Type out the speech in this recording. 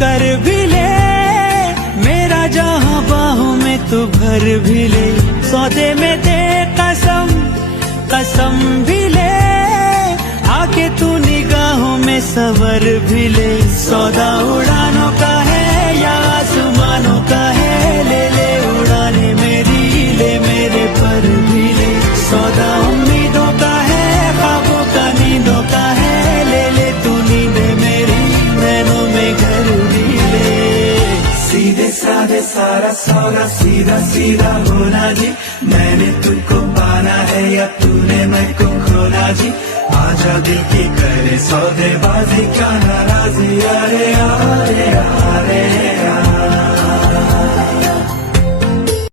कर भी ले मेरा जहां बाहों में तू भर भी ले, सौदे में दे कसम कसम भी ले, आके तू निगाहों में सवर भी ले। सौदा उड़ानों का है या आसमानों का है, ले ले उड़ाने मेरी, ले मेरे पर भी ले। सौदा उम्मीदों का है, ख्वाबों का नींदों का है, ले ले तू नींदे मेरी, नैनों में घर भी ले। सीधे साधे सारा सौदा सीधा सीधा होना जी, मैंने तुमको पाना है या तूने मैं को खोना जी। आजा दिल की करे सौदेबाजी, क्या नाराजी, अरे अरे